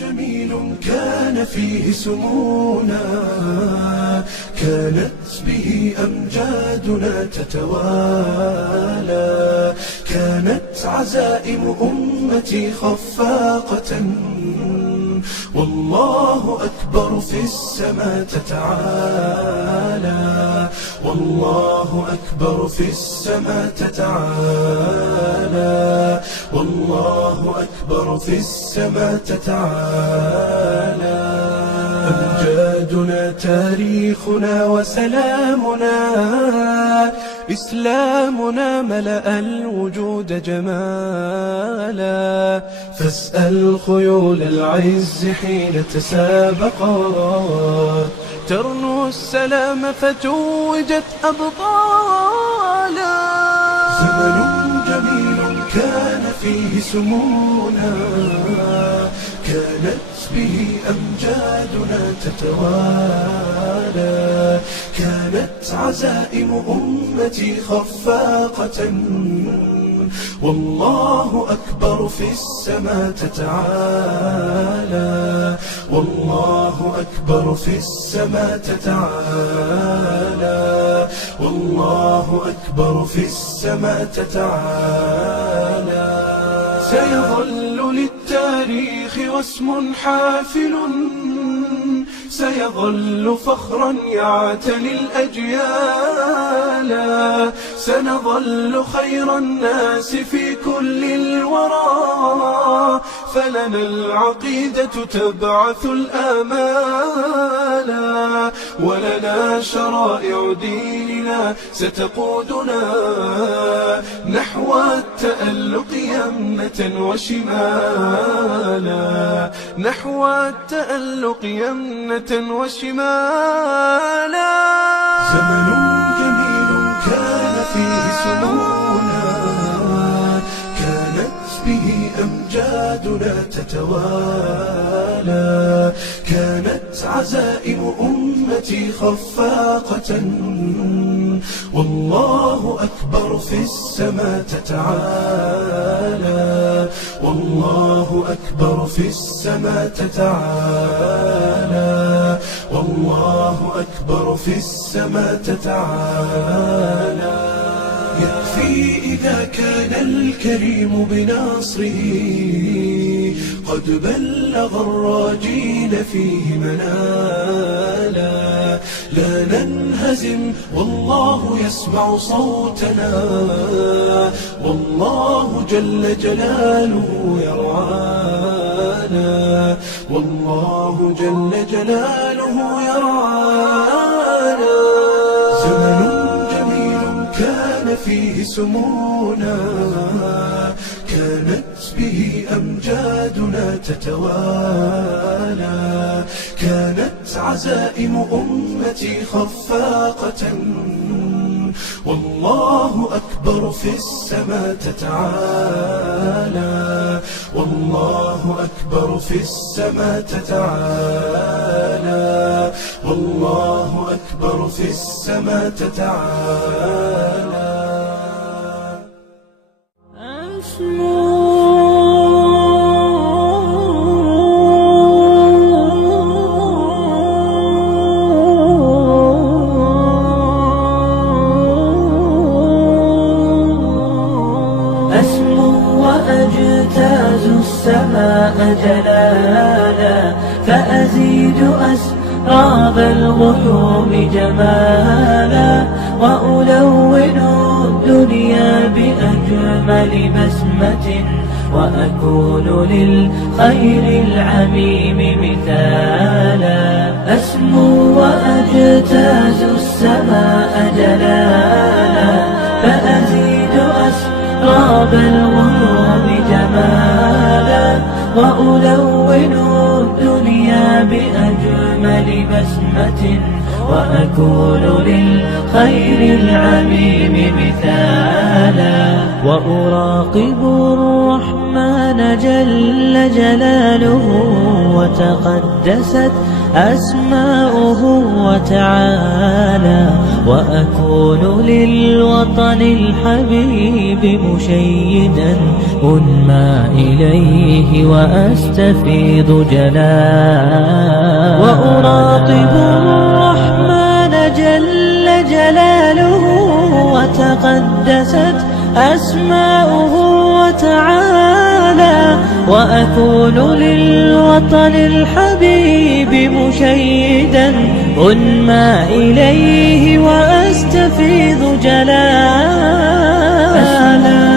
جميل كان فيه سمونا، كانت به أمجادنا تتوالى، كانت عزائم أمتي خفاقة، والله أكبر في السماء تتعالى، والله أكبر في السماء تتعالى، والله أكبر في السماء تتعالى. أمجادنا تاريخنا وسلامنا، إسلامنا ملأ الوجود جمالا، فاسأل خيول العز حين تسابقات، ترنو السلام فتوجت أبطالا. زمن جميل كان فيه سمونا، كانت به أمجادنا تتوالى، كانت عزائم أمتي خفاقة، والله أكبر في السماء تتعالى، والله أكبر في السماء تتعالى، والله أكبر في السماء تتعالى. سيظل للتاريخ واسم حافل، سيظل فخرا يعتلي الأجيال، سنظل خير الناس في كل الورى، فلنا العقيدة تبعث الآمال، ولنا شرائع ديننا ستقودنا نحو التألق يمنة وشمالا، نحو التألق يمنة وشمالا. زمن جميل كان فيه سمونا، كانت به أمجادنا تتوالى، كانت عزائم أمتي خفاقة، والله أكبر في السماء تتعالى، والله أكبر في السماء تتعالى، والله أكبر في السماء تتعالى. يكفي إذا كان الكريم بناصره قد بلغ الراجين فيه منالا، لا ننهزم والله يسمع صوتنا، والله جل جلاله يرعانا، والله جل جلاله يرعانا. زمن جميل كان فيه سمونا، كانت به أمجادنا تتوالى، كانت عزائم أمتي خفاقة، والله أكبر في السماء تتعالى، والله أكبر في السماء تتعالى، والله أكبر في السماء تتعالى. أسمو وأجتاز السماء جلالا، فأزيد أسراب الغيوم جمالا، وألون الدنيا بأجمل بسمة، وأكون للخير العميم مثالا. أسمو وأجتاز السماء جلالا، فأزيد أسراب الغيوم جمالا، وألون الدنيا بأجمل بسمة، وأكون للخير العميم مثالا. وأراقب الرحمن جل جلاله، وتقدست أسماؤه وتعالى، وأكون للوطن الحبيب مشيدا أنمى إليه وأستفيض جلالا، وأراقب الرحمن جل جلاله وتقدست أسماؤه وتعالى، وأكون للوطن الحبيب مشيدا أنمى إليه وأستفيض جلالا،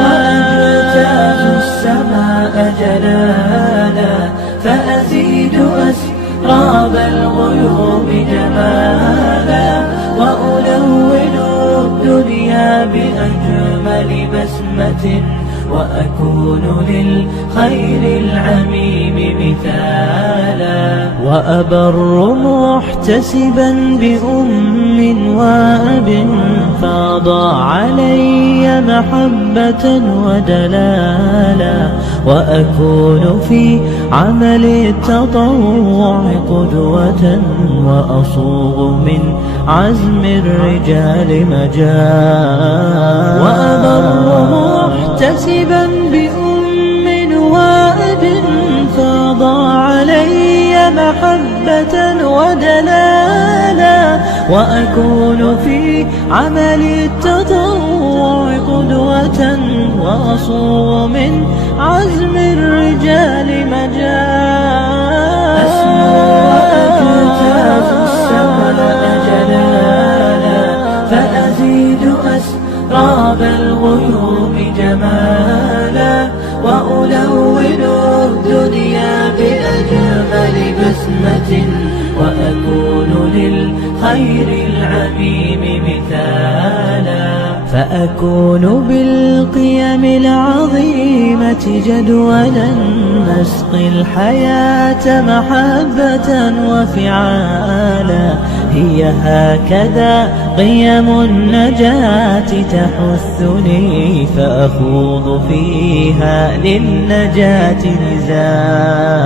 وأجتاز السماء جلالا، فأزيد أسراب الغيوم جمالا، وألون الدنيا بأجمل بسمة، وأكون للخير العميم مثالا، وأبر محتسبا بأم وأب فاض علي محبة ودلالا، وأكون في عمل التطوع قدوة، وأصوغ من عزم الرجال مجالا، وأبر محتسبا بأم وأب فاض علي محبة ودلالا، وأكون في عمل التطوع قدوة، وأصوغ من عزم الرجال مجالا، أسمو وأجتاز السماء جلالا، فأزيد أسراب الغيوم جمالا، وألون الدنيا بأجمل بسمة، وأكون للخير العميم مثالا، فأكون بالقيم العظيمة جدولا، نسقي الحياة محبة وفعالا، هي هكذا قيم النجاة تحثني، فأخوض فيها للنجاة نزالا،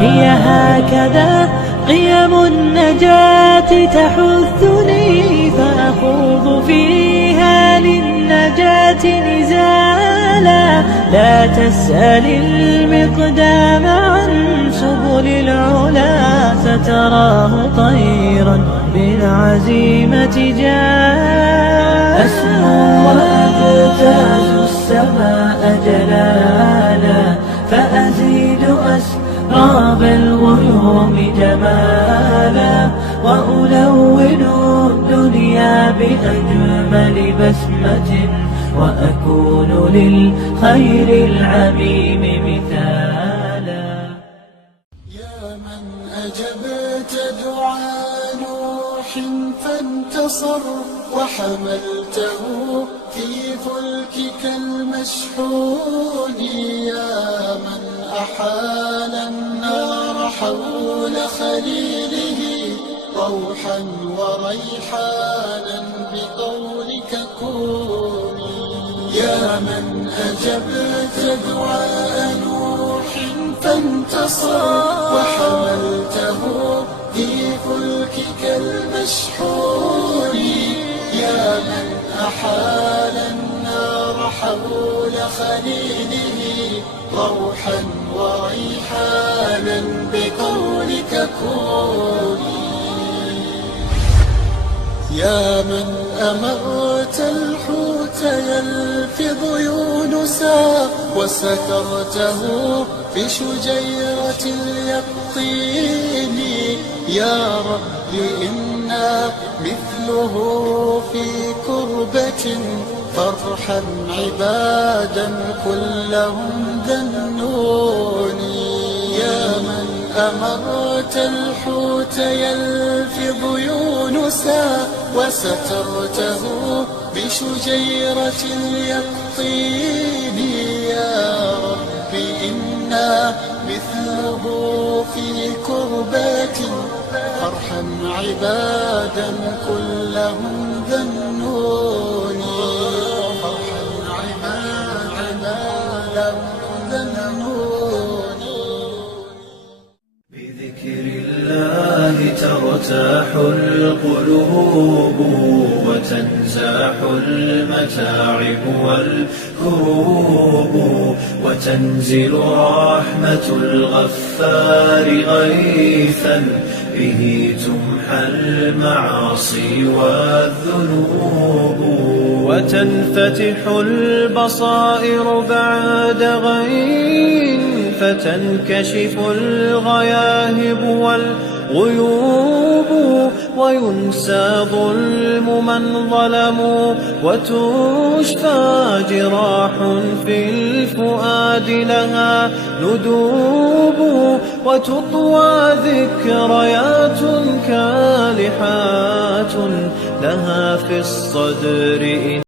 هي هكذا قيم النجاة تحثني، فأخوض فيها للنجاة نزالا، لا تسأل المقدام عن سبل العلا، ستراه طيرا بالعزيمة جاء، أسمو وأجتاز السماء جلالا، فأزيد أسراب الغيوم جمالا، وألون الدنيا بأجمل بسمة، وأكون للخير العميم مثالا. يا من أجبت دعاء نوح فانتصر، وحملته في فلكك المشحون، يا من أحال النار حول خليله روحا وريحانا بقولك كوني، يا من أجبت دعاء نوح فانتصر، وحملته في فلكك المشحون، يا من أحال النار حول خليله روحا وريحانا بقولك كوني، يا من أمرت الحوت يلفظ يونسا، وسترته في شجيرة اليقطين، يا رب إنا مثله في كربة، فارحم عبادا كلهم ذنوني، يا من أمرت الحوت يلفظ يونسا، وسترته بشجيرة اليقطين، يا رب إنا مثله في كربات، فارحم عبادا كلهم ذنوني، فارحم عبادا ذنوني. بذكر الله ترتاح القلوب وتنزاح المتاعب والكروب وتنزل رحمة الغفار غيثا به تمحى المعاصي والذنوب وتنفتح البصائر بعد غين فتنكشف الغياهب والغيوب وينسى ظلم من ظلموا وتشفى جراح في الفؤاد لها ندوب وتطوى ذكريات كالحات لها في الصدر